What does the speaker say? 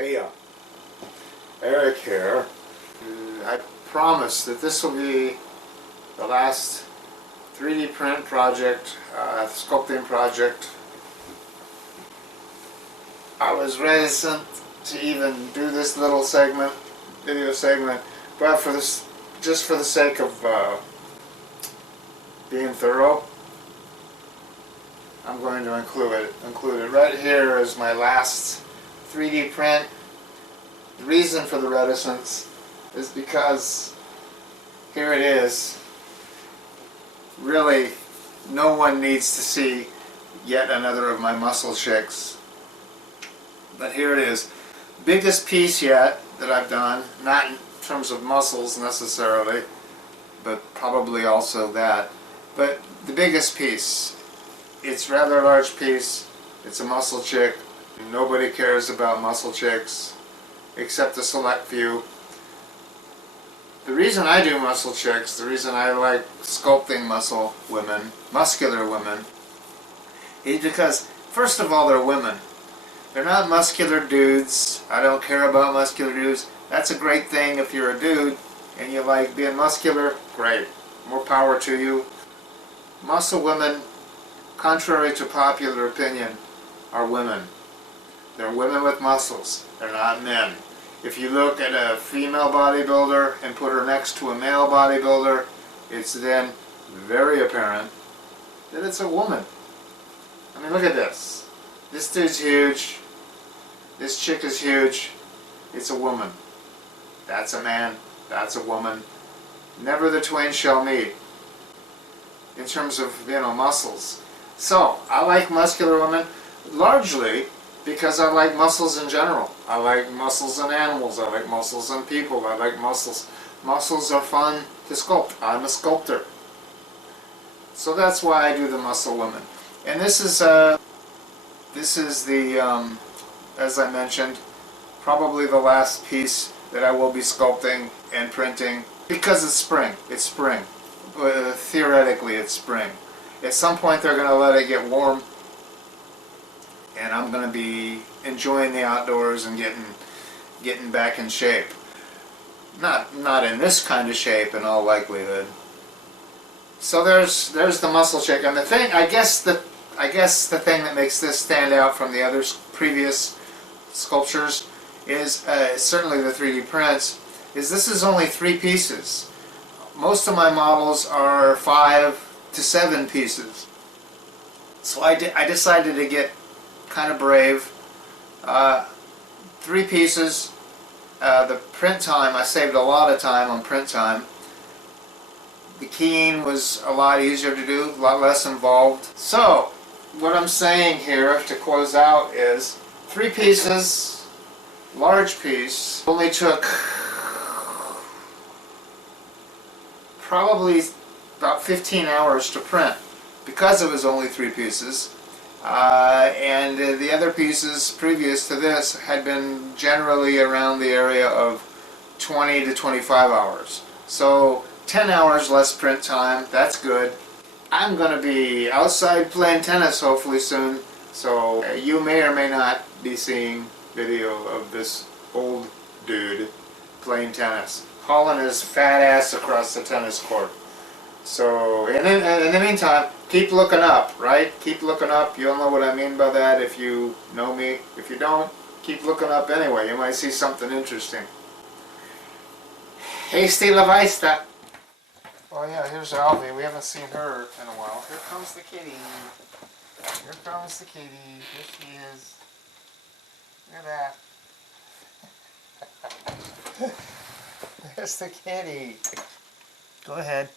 Hey, Eric here. I promise that this will be the last 3D print project, sculpting project. I was reticent to even do this little segment, video segment, but for this, just for the sake of being thorough, I'm going to include it. Right here is my last 3D print. The reason for the reticence is because here it is. Really, no one needs to see yet another of my muscle chicks. But here it is. Biggest piece yet that I've done, not in terms of muscles necessarily, but probably also that. But the biggest piece. It's a rather large piece. It's a muscle chick. Nobody cares about muscle chicks except a select few. The reason I do muscle chicks, the reason I like sculpting muscle women, muscular women, is because, first of all, they're women. They're not muscular dudes. I don't care about muscular dudes. That's a great thing if you're a dude and you like being muscular. Great. More power to you. Muscle women, contrary to popular opinion, are women. They're women with muscles. They're not men. If you look at a female bodybuilder and put her next to a male bodybuilder, it's then very apparent that it's a woman. I mean, look at this. This dude's huge. This chick is huge. It's a woman. That's a man. That's a woman. Never the twain shall meet in terms of, muscles. So, I like muscular women largely because I like muscles in general. I like muscles in animals. I like muscles in people. I like muscles. Muscles are fun to sculpt. I'm a sculptor. So that's why I do the muscle women. And this is the, as I mentioned, probably the last piece that I will be sculpting and printing because it's spring. It's spring. Theoretically, it's spring. At some point, they're going to let it get warm, and I'm going to be enjoying the outdoors and getting back in shape. Not in this kind of shape, in all likelihood. So there's the muscle chick, and the thing, I guess the thing that makes this stand out from the other previous sculptures is certainly the 3D prints. Is this is only 3 pieces. Most of my models are 5 to 7 pieces. So I decided to get kind of brave. 3 pieces. The print time, I saved a lot of time on print time. The keying was a lot easier to do, a lot less involved. So, what I'm saying here to close out is 3 pieces, large piece, only took probably about 15 hours to print because it was only 3 pieces. And the other pieces previous to this had been generally around the area of 20 to 25 hours. So 10 hours less print time, that's good. I'm going to be outside playing tennis hopefully soon, so you may or may not be seeing video of this old dude playing tennis, hauling his fat ass across the tennis court. So, in the meantime, keep looking up, right? Keep looking up. You'll know what I mean by that if you know me. If you don't, keep looking up anyway. You might see something interesting. Hasty la vista. Oh yeah, here's Alvy. We haven't seen her in a while. Here comes the kitty. Here comes the kitty. Here she is. Look at that. There's the kitty. Go ahead.